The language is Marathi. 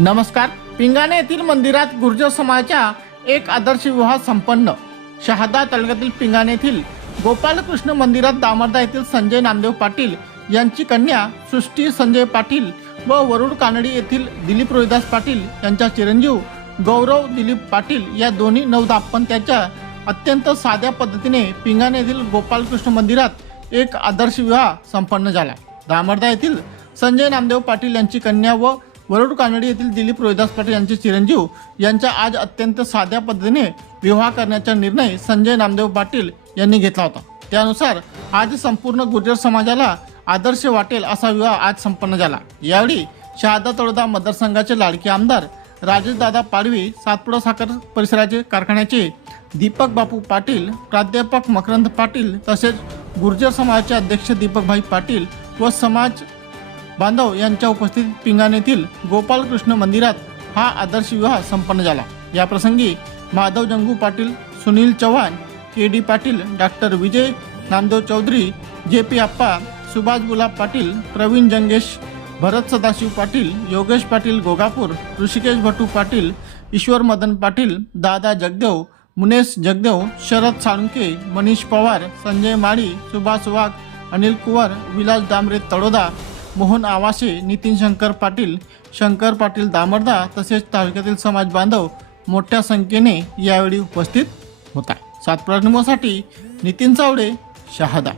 नमस्कार. पिंगाणे येथील मंदिरात गुर्जर समाजाच्या एक आदर्श विवाह संपन्न. शहादा तालुक्यातील पिंगाणे येथील गोपालकृष्ण मंदिरात दामर्दा येथील संजय नामदेव पाटील यांची कन्या सृष्टी संजय पाटील व वरुड कानडी येथील दिलीप रोहिदास पाटील यांच्या चिरंजीव गौरव दिलीप पाटील या दोन्ही नवदाम्पत्याच्या अत्यंत साध्या पद्धतीने पिंगाणे येथील गोपालकृष्ण मंदिरात एक आदर्श विवाह संपन्न झाला. दामर्दा येथील संजय नामदेव पाटील यांची कन्या व वरुड कानडी येथील दिलीप रोहिदास पाटील यांचे चिरंजीव यांच्या आज अत्यंत साध्या पद्धतीने विवाह करण्याचा निर्णय संजय नामदेव पाटील यांनी घेतला होता. त्यानुसार आज संपूर्ण गुर्जर समाजाला आदर्श वाटेल असा विवाह आज संपन्न झाला. यावेळी शहादा तळोदा मतदारसंघाचे लाडके आमदार राजेशदादा पाडवी सातपुडा साखर परिसराचे कारखान्याचे दीपक बापू पाटील प्राध्यापक मकरंद पाटील तसेच गुर्जर समाजाचे अध्यक्ष दीपकभाई पाटील व समाज बांधव यांच्या उपस्थितीत पिंगाणेतील गोपालकृष्ण मंदिरात हा आदर्श विवाह संपन्न झाला. या प्रसंगी Madhav Jangu Patil Sunil Chavan K D Patil doctor Vijay Namdev Chaudhari J P Appa Subhash Gulab Patil Pravin Jangesh Bharat Sadashiv Patil Yogesh Patil Gogapur Rishikesh Bhatu Patil Ishwar Madan Patil Dada Jagdev Munesh Jagdev Sharad Salunke Manish Pawar Sanjay माळी सुभाष वाघ अनिल कुवर विलास डांबरे तळोदा मोहन आवासे नितीन शंकर पाटील शंकर पाटील दामरदा तसेच तालुक्यातील समाज बांधव मोठ्या संख्येने यावेळी उपस्थित होता. सात निमोसाठी नितीन चावडे शहादा.